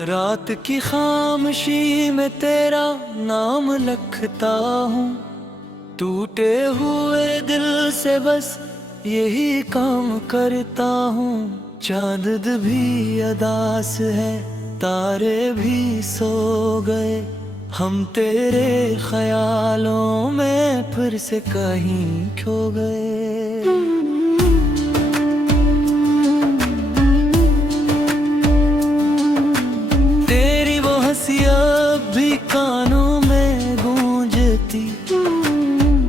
रात की खामोशी में तेरा नाम लिखता हूँ, टूटे हुए दिल से बस यही काम करता हूँ। चांद भी अदास है, तारे भी सो गए, हम तेरे ख्यालों में फिर से कहीं खो गए। तेरी वो हंसी अब भी कानों में गूंजती,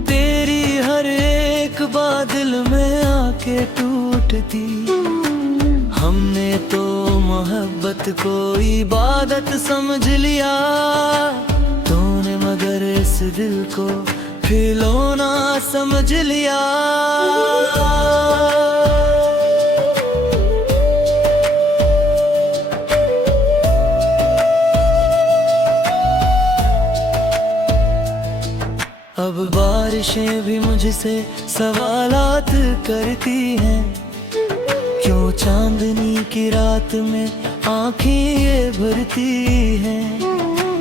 तेरी हर एक बात दिल में आके टूटती। हमने तो मोहब्बत को इबादत समझ लिया, तूने मगर इस दिल को खिलौना समझ लिया। अब बारिशें भी मुझसे सवालात करती हैं, क्यों चांदनी की रात में आँखें ये भरती हैं।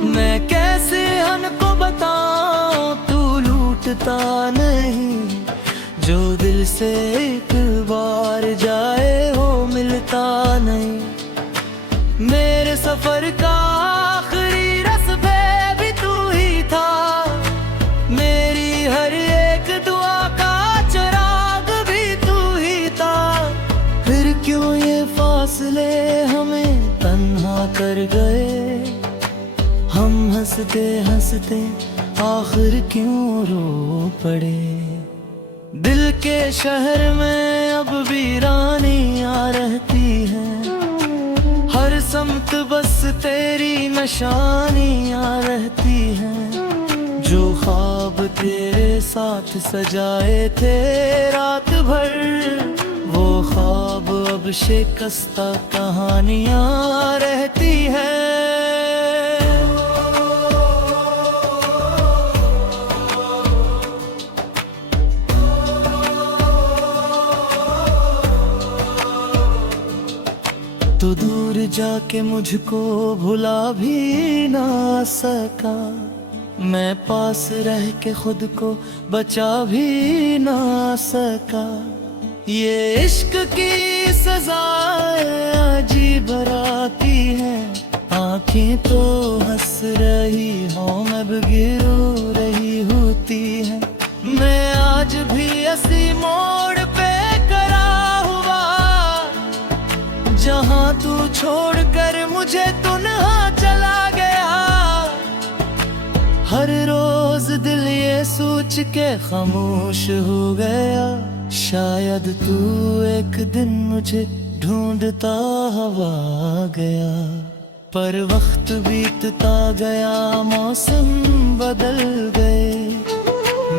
मैं कैसे उनको बताऊं तू लूटता नहीं, जो दिल से एक बार जाए वो मिलता नहीं। मेरे सफर का आखिरी रस्ते भी तू ही था, मेरी हर एक दुआ का चिराग भी तू ही था। फिर क्यों ये फासले हमें तन्हा कर गए, हम हंसते हंसते आखिर क्यों रो पड़े। दिल के शहर में अब वीरानियां रहती हैं, हर समत बस तेरी निशानियां रहती हैं। जो ख्वाब तेरे साथ सजाए थे रात भर, वो ख्वाब अब शिकस्ता कहानियां रहती हैं। तो दूर जाके मुझको भुला भी ना सका, मैं पास रह के खुद को बचा भी ना सका। ये इश्क की सजाएं अजीब आती हैं, आँखें तो हंस रही हों अब गिरो रही होती हैं। मैं आज भी इसी मोड़ पे खड़ा हुआ, जहाँ तू छोड़कर मुझे तन्हा चला गया। हर रोज दिल ये सोच के खामोश हो गया, शायद तू एक दिन मुझे ढूंढता हुआ गया। पर वक्त बीतता गया, मौसम बदल गए,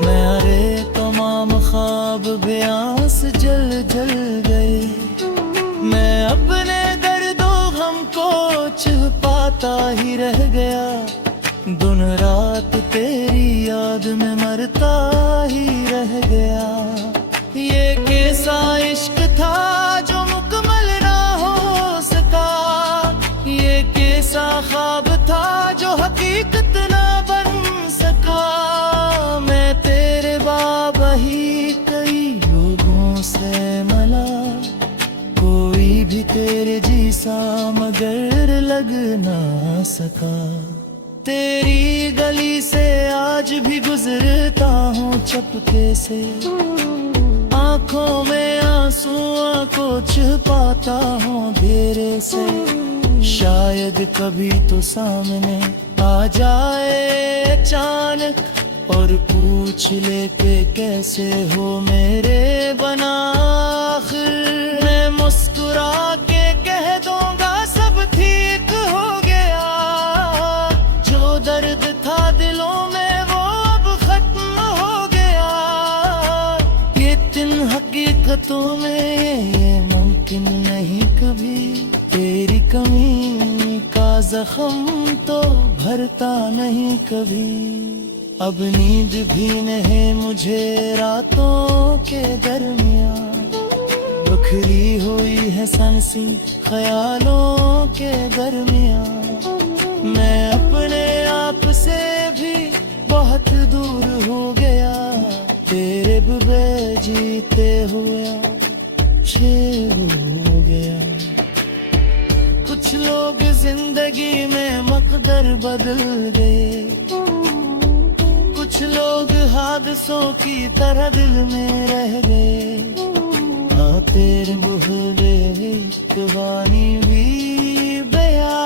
मेरे तमाम ख्वाब बयां से जल जल गए। मैं अपने दर्दों गम को छुपाता ही रह गया, दिन रात तेरी याद में मरता ही रह गया। ये कैसा इश्क था जो मुकम्मल ना हो सका, ये कैसा ख्वाब था जो हकीकत ना बन सका। मैं तेरे बाबा ही कई लोगों से मिला, कोई भी तेरे जैसा मगर लग ना सका। तेरी गली से आज भी गुजरता हूँ चपके से, आँखों में आंसुओं को छुपाता हूँ घेरे से। शायद कभी तो सामने आ जाए अचानक और पूछ ले के कैसे हो मेरे बना। आखिर मैं मुस्कुरा के कह दूंगा सब ठीक हो गया, जो दर्द था दिलों में वो अब खत्म हो गया। ये तीन हकीकतों में ये मुमकिन नहीं कभी, तेरी कमी का जख्म तो भरता नहीं कभी। अब नींद भी नहीं मुझे रातों के दरमियान, दुख बिखरी हुई है सांसी ख्यालों के दरमियां। मैं अपने आप से भी बहुत दूर हो गया, तेरे बगैर जीते हुए शेर हो गया। कुछ लोग जिंदगी में मकदर बदल गए, कुछ लोग हादसों की तरह दिल में रह गए। तेरे बुहरे कहानी भी बया,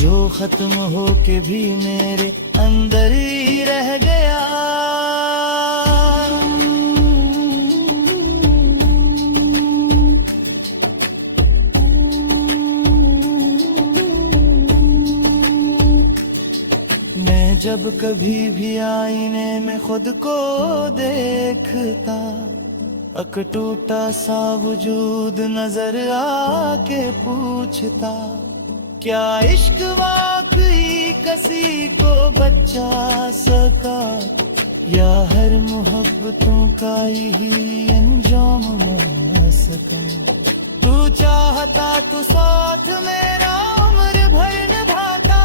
जो खत्म हो के भी मेरे अंदर ही रह गया। मैं जब कभी भी आईने में खुद को देखता, अकटूटा सा वजूद नजर आके पूछता, क्या इश्क वाकई किसी को बचा सका, या हर मोहब्बतों का यही अंजाम हो सका। तू चाहता तो साथ मेरा उम्र भर निभाता,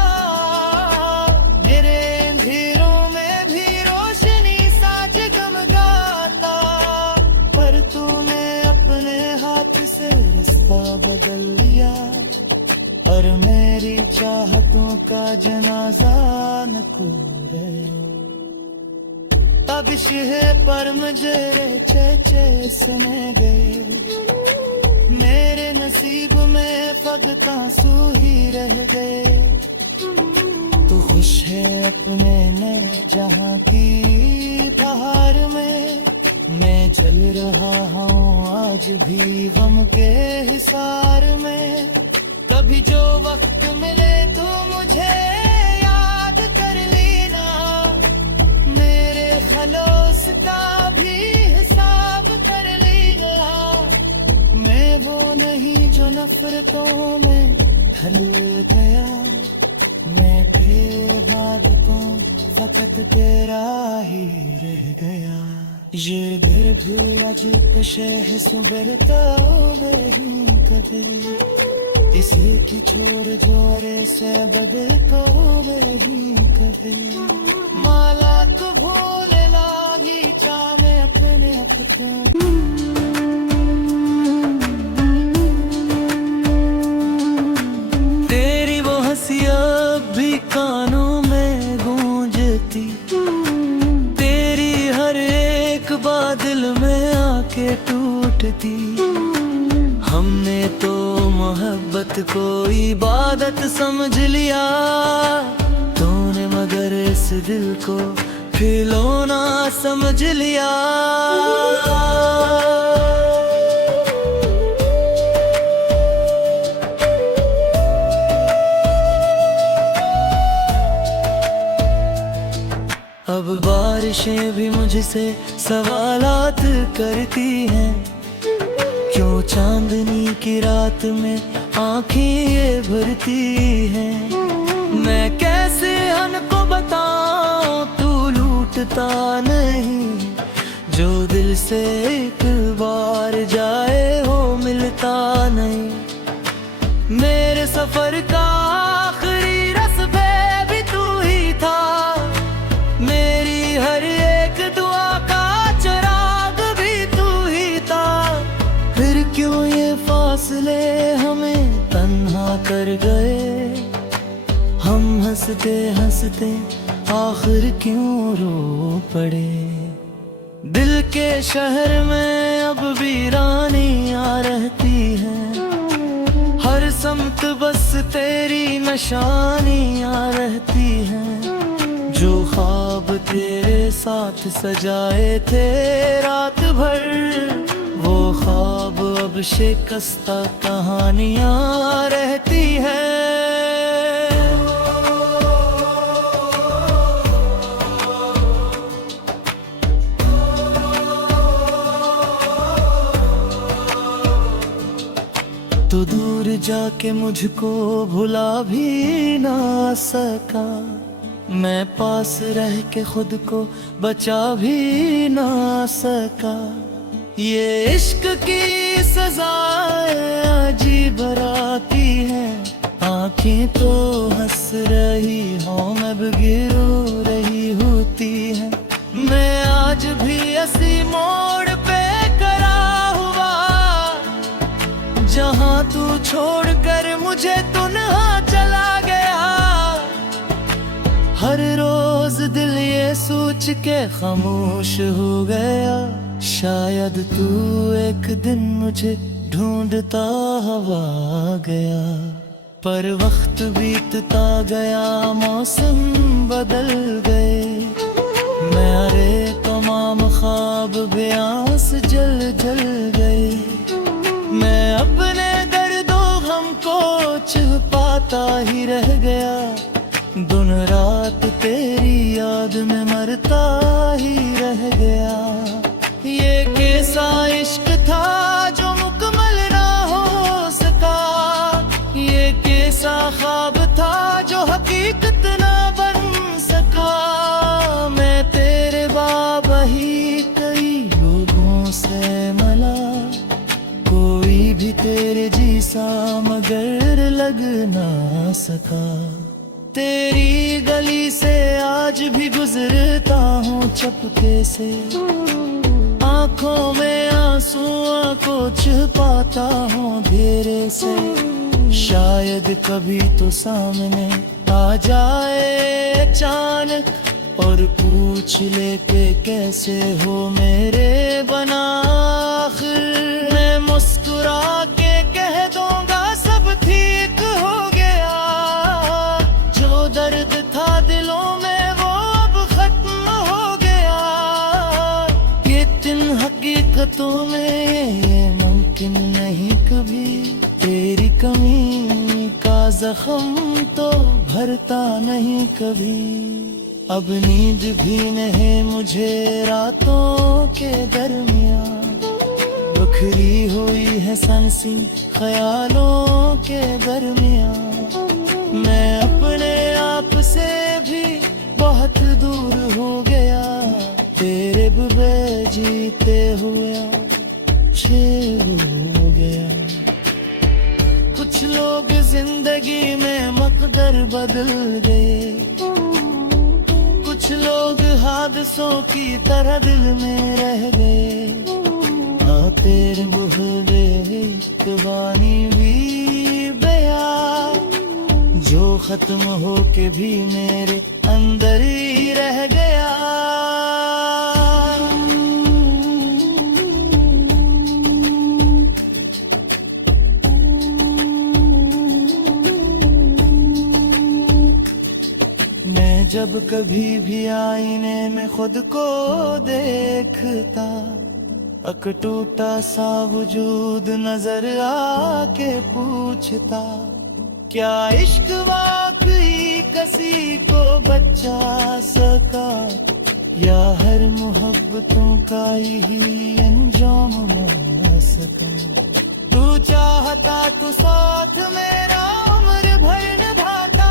मेरे अंधेरों में भी रोशनी सा जगमगाता। पर तूने अपने हाथ से रास्ता बदल लिया, और मेरी चाहतों का जनाजा न कोई। अब शह पर मुझे चे सने गए, मेरे नसीब में फकत आंसू ही रह गए। तू खुश है अपने नए जहां की बहार में, मैं चल रहा हूँ आज भी गम के हिसार में। कभी जो वक्त मिले तो मुझे याद कर लेना, मेरे खलोस का भी हिसाब कर लेना। मैं वो नहीं जो नफरतों में ढल गया, मैं तेरे बाद तो फकत तेरा ही रह गया। ये दिल भी अजीब शह सुबरता कभी, इसी की छोर जोरे से बदल तो कभी। माला को भूले लागी चाह में अपने तेरी वो हंसी अब भी कानों में गूंजती, तेरी हर एक बादल में आके टूटती। हमने तो मोहब्बत को इबादत समझ लिया, तूने मगर इस दिल को खिलौना समझ लिया। अब बारिशें भी मुझसे सवालात करती हैं, क्यों चांदनी की रात में आँखें ये भरती हैं। मैं कैसे उनको बताऊं तू लूटता नहीं, जो दिल से एक बार जाए हो मिलता नहीं। मेरे सफर का आखिरी रस्बे भी तू ही था, मेरी हर एक दुआ का चिराग भी तू ही था। फिर क्यों ये फासले हमें तन्हा कर गए, हम हंसते हंसते आखिर क्यों रो पड़े। दिल के शहर में अब वीरानियां रहती हैं, हर समत बस तेरी निशानियां रहती हैं। जो ख्वाब तेरे साथ सजाए थे रात भर, वो ख्वाब अब शिकस्ता कहानियां रहती हैं। तो दूर जाके मुझको भुला भी ना सका, मैं पास रह के खुद को बचा भी ना सका। ये इश्क की सजाएं अजीब राती है, आंखें तो हंस रही हों अब गिरो रही होती है। मैं आज भी इसी मोड़ पे खड़ा हुआ, जहां तू छोड़कर मुझे तन्हा चला गया। हर रोज दिल ये सोच के खामोश हो गया, शायद तू एक दिन मुझे ढूंढता हुआ गया। पर वक्त बीतता गया, मौसम बदल गए, मेरे तमाम ख्वाब बेआस जल जल गए। मैं अपने दर्दों गम को छुपाता ही रह गया, दिन रात तेरी याद में मरता ही रह गया। ये कैसा इश्क था जो मुकम्मल ना हो सका, ये कैसा ख्वाब था जो हकीकत ना बन सका। मैं तेरे बाबा ही कई लोगों से मिला, कोई भी तेरे जैसा मगर लग ना सका। तेरी गली से आज भी गुजरता हूँ चपके से, आंखों में आंसुओं को छुपाता हूँ घेरे से। शायद कभी तो सामने आ जाए अचानक और पूछ ले के कैसे हो मेरे बना। आखिर मैं मुस्कुरा के कह दूंगा सब ठीक हो गया, जो दर्द था दिलों में वो अब खत्म हो गया। ये दिन हकीकतों में ये मुमकिन नहीं कभी, तेरी कमी का जख्म तो भरता नहीं कभी। अब नींद भी नहीं मुझे रातों के दरमियान, बिखरी हुई है सांसी ख्यालों के दरमियान। मैं अपने आप से भी बहुत दूर हो गया, तेरे बगैर जीते हुए छे हो गया। कुछ लोग जिंदगी में मकदर बदल गए, कुछ लोग हादसों की तरह दिल में रह गए। तेरे बुहरे कहानी भी बया, जो खत्म हो के भी मेरे अंदर ही रह गया। मैं जब कभी भी आईने में खुद को देखता, अक टूटा सा वजूद नजर आके पूछता, क्या इश्क वाकई किसी को बचा सका, या हर मोहब्बतों का यही अंजाम हो सका। तू चाहता तो साथ मेरा उम्र भर निभाता,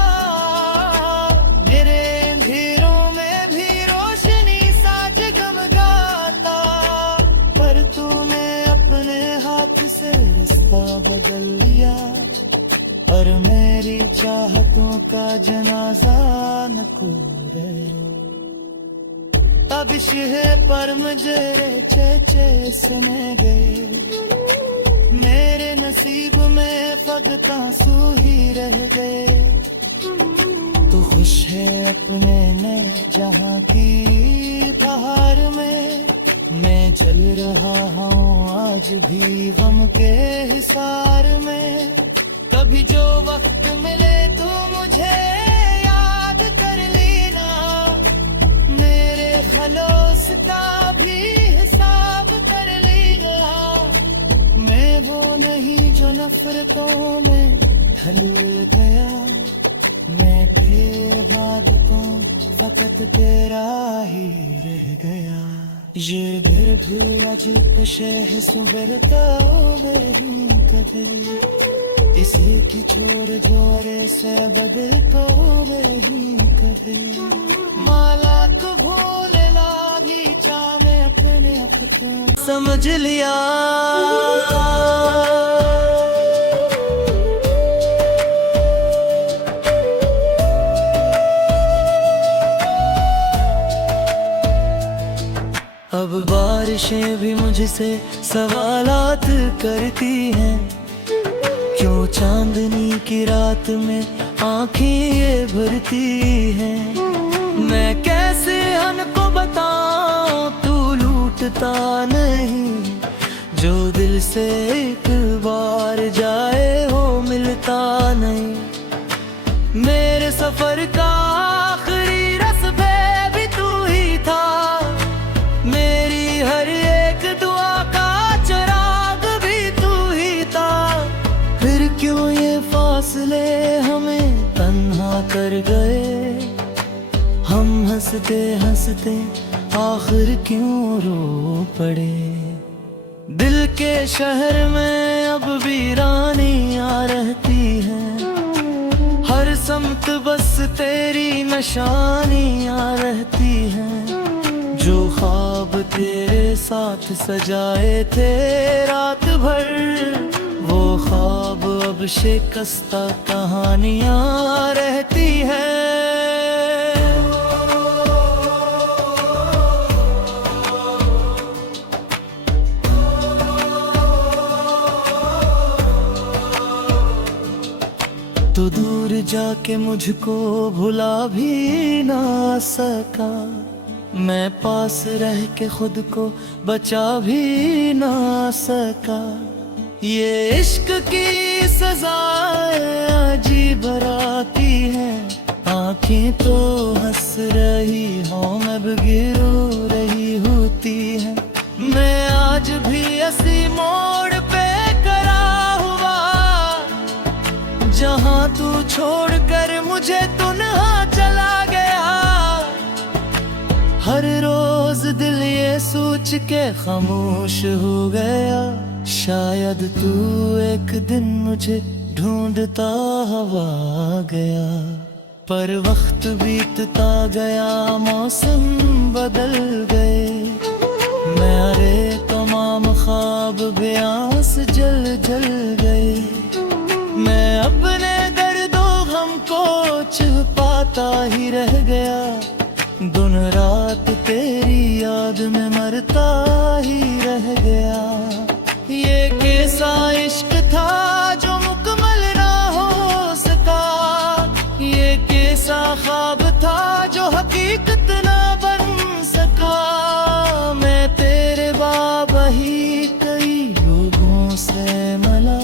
मेरे अंधेरों में भी रोशनी सा जगमगाता। पर तूने अपने हाथ से रास्ता बदल लिया, और मेरी चाहतों का जनाजा न कोरे। अब शहर पर मुझे चे सने गए, मेरे नसीब में फकत आंसू ही रह गए। तू खुश है अपने नए जहां की बहार में, मैं चल रहा हूँ आज भी गम के हिसार में। कभी जो वक्त मिले तू मुझे याद कर लेना, मेरे खलोस का भी हिसाब कर लेना। मैं वो नहीं जो नफरतों में ढल गया, मैं फिर बात तो फकत तेरा ही रह गया। ये घर भी अजीब शह सुबरता कभी, इसी की छोड़ जोरे से बदल तो भी कभी। माला को भूल लागी चावे अपने अख समझ लिया। अब बारिशें भी मुझसे सवालात करती हैं, क्यों चांदनी की रात में आंखें ये भरती हैं। मैं कैसे उनको बताऊं तू लूटता नहीं, जो दिल से एक बार जाए वो मिलता नहीं। मेरे सफर का आखिरी रस्ते भी तू ही था, मेरी हर एक दुआ का चिराग भी तू ही था। फिर क्यों ये फासले हमें तन्हा कर गए, हम हंसते हंसते आखिर क्यों रो पड़े। दिल के शहर में अब वीरानियां रहती हैं, हर समत बस तेरी निशानियां रहती हैं। जो ख्वाब तेरे साथ सजाए थे रात भर, वो ख्वाब अब शिकस्ता कहानियां रहती हैं। तो दूर जाके मुझको भुला भी ना सका, मैं पास रह के खुद को बचा भी ना सका। ये इश्क की सजाएं अजीब आती हैं, आंखें तो हंस रही हों मैं गिरो रही होती है। मैं आज भी ऐसी मोड़ पे खड़ा हुआ, जहां तू छोड़कर मुझे तन्हा चला गया। हर रोज दिल ये सोच के खामोश हो गया, शायद तू एक दिन मुझे ढूंढता हुआ गया। पर वक्त बीतता गया, मौसम बदल गए, मेरे तमाम ख्वाब बेआं से जल जल गए। मैं अपने दर्दों गम को छुपाता ही रह गया, दिन रात तेरी याद में मरता ही रह गया। ये कैसा इश्क था जो मुकम्मल ना हो सका, ये कैसा ख्वाब था जो हकीकत ना बन सका। मैं तेरे बाबा ही कई लोगों से मिला,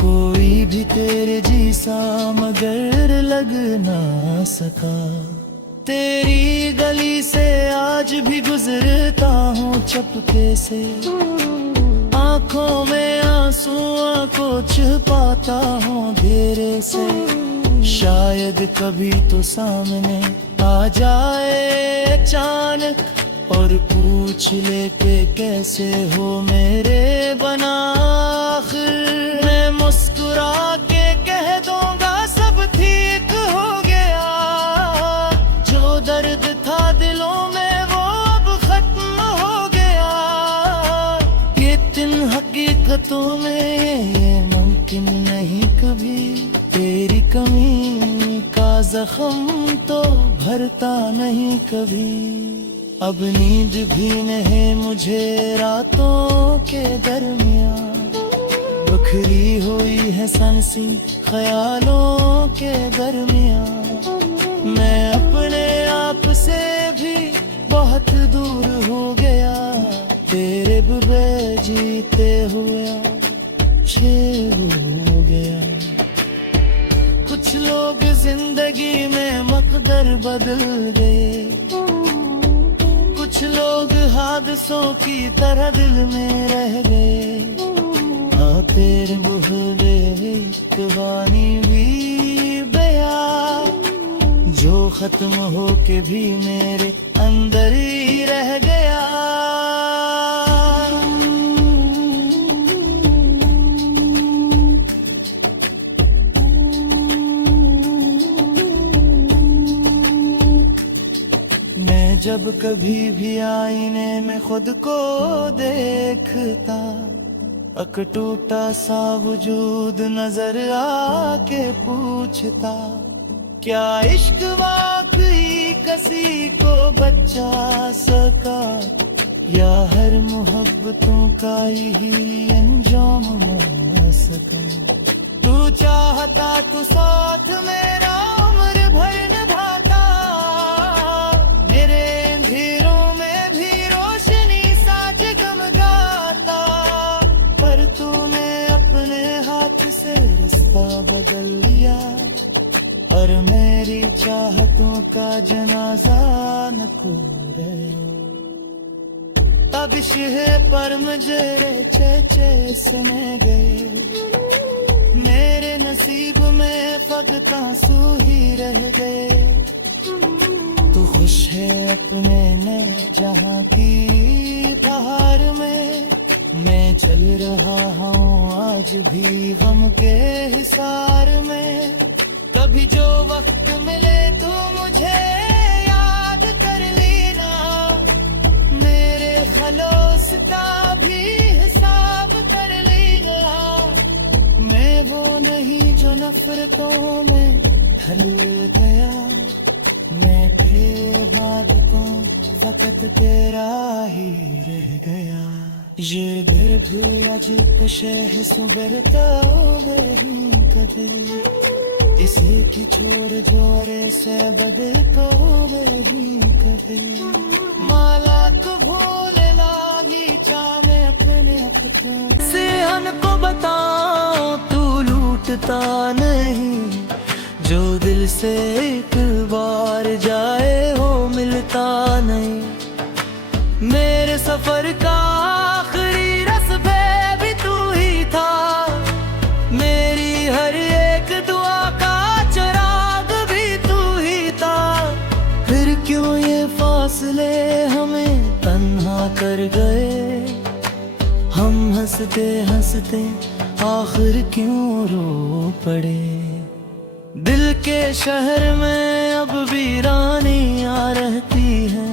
कोई भी तेरे जैसा मगर लग ना सका। तेरी गली से आज भी गुजरता हूँ चपके से, आंखों में आंसुओं को छुपाता हूँ घेरे से। शायद कभी तो सामने आ जाए अचानक और पूछ ले के कैसे हो मेरे बना। आखिर मैं मुस्कुरा के कह दूंगा सब ठीक हो गया, जो दर्द था दिलों में वो अब खत्म हो गया। कितनी हकीकतों में ये मुमकिन नहीं कभी, तेरी कमी का जख्म तो भरता नहीं कभी। अब नींद भी नहीं मुझे रातों के दरमियान, बखरी हुई है सांसी ख्यालों के दरमियान। मैं अपने आप से भी बहुत दूर हो गया, तेरे बगैर जीते हुए शेर हो गया। कुछ लोग जिंदगी में मकदर बदल गए, कुछ लोग हादसों की तरह दिल में रह गए। तेरे बुहरे कहानी भी बया, जो खत्म हो के भी मेरे अंदर ही रह गया। मैं जब कभी भी आईने में खुद को देखता, अक टूटा सा वजूद नजर आके पूछता, क्या इश्क वाकई किसी को बचा सका, या हर मोहब्बतों का यही अंजाम हो सका। तू चाहता तो साथ मेरा उम्र भर निभाता, मेरे अंधेरों में भी रोशनी सा जगमगाता, पर तूने अपने हाथ से रास्ता बदल लिया, और मेरी चाहतों का जनाजा न कोई। अब शह पर मुझे चे सने गए, मेरे नसीब में फकत आंसू ही रह गए। तू खुश है अपने नए जहां की बहार में, मैं चल रहा हूँ आज भी गम के हिसार में। कभी जो वक्त मिले तू मुझे याद कर लेना, मेरे खलोस का भी हिसाब कर लेना। मैं वो नहीं जो नफरतों में ढल गया, मैं तेरे बाद तो फकत तेरा ही रह गया। ये दिल भी अजीब शह सुबरता कदे, इसी की छोड़ जोरे से बदे तो भी कदे। माला को भूले लागी चाहे अपने अपने से अन को बताओ, तू लूटता नहीं जो दिल से एक बार जाए हो मिलता नहीं। मेरे सफर का आखिरी रस्ते भी तू ही था, मेरी हर एक दुआ का चिराग भी तू ही था। फिर क्यों ये फासले हमें तन्हा कर गए, हम हंसते हंसते आखिर क्यों रो पड़े। दिल के शहर में अब वीरानियां रहती है,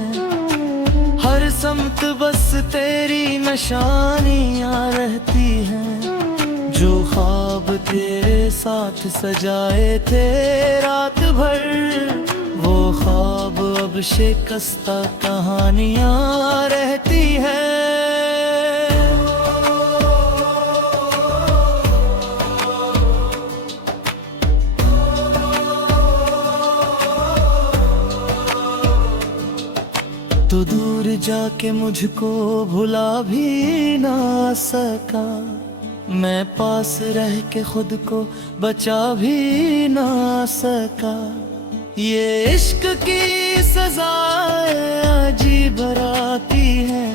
हर समत बस तेरी निशानियां रहती हैं। जो ख्वाब तेरे साथ सजाए थे रात भर, वो ख्वाब अब शिकस्ता कहानियां रहती हैं। तो दूर जाके मुझको भुला भी ना सका, मैं पास रह के खुद को बचा भी ना सका। ये इश्क की सजाएं अजीब आती है,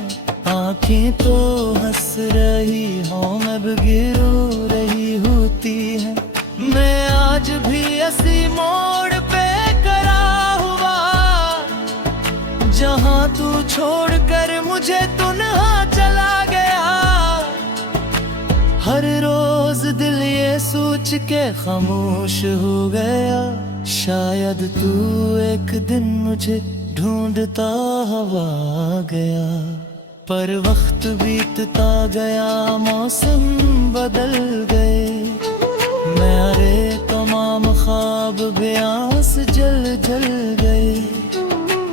आंखें तो हंस रही हों मैं भी गिरो रही होती है। मैं आज भी ऐसी मोड़ पे खड़ा हुआ, जहां तू छोड़कर मुझे तन्हा चला गया। हर रोज दिल ये सोच के खामोश हो गया, शायद तू एक दिन मुझे ढूंढता हुआ गया। पर वक्त बीतता गया, मौसम बदल गए, मेरे तमाम ख्वाब बेआस जल जल गए।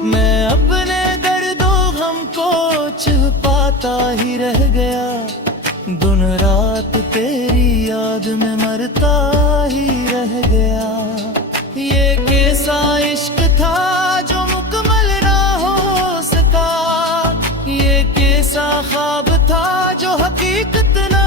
मैं अपने दर्दों गम को छुपाता ही रह गया, दिन रात तेरी याद में मरता ही रह गया। ये कैसा इश्क था जो मुकम्मल ना हो सका, ये कैसा ख्वाब था जो हकीकत ना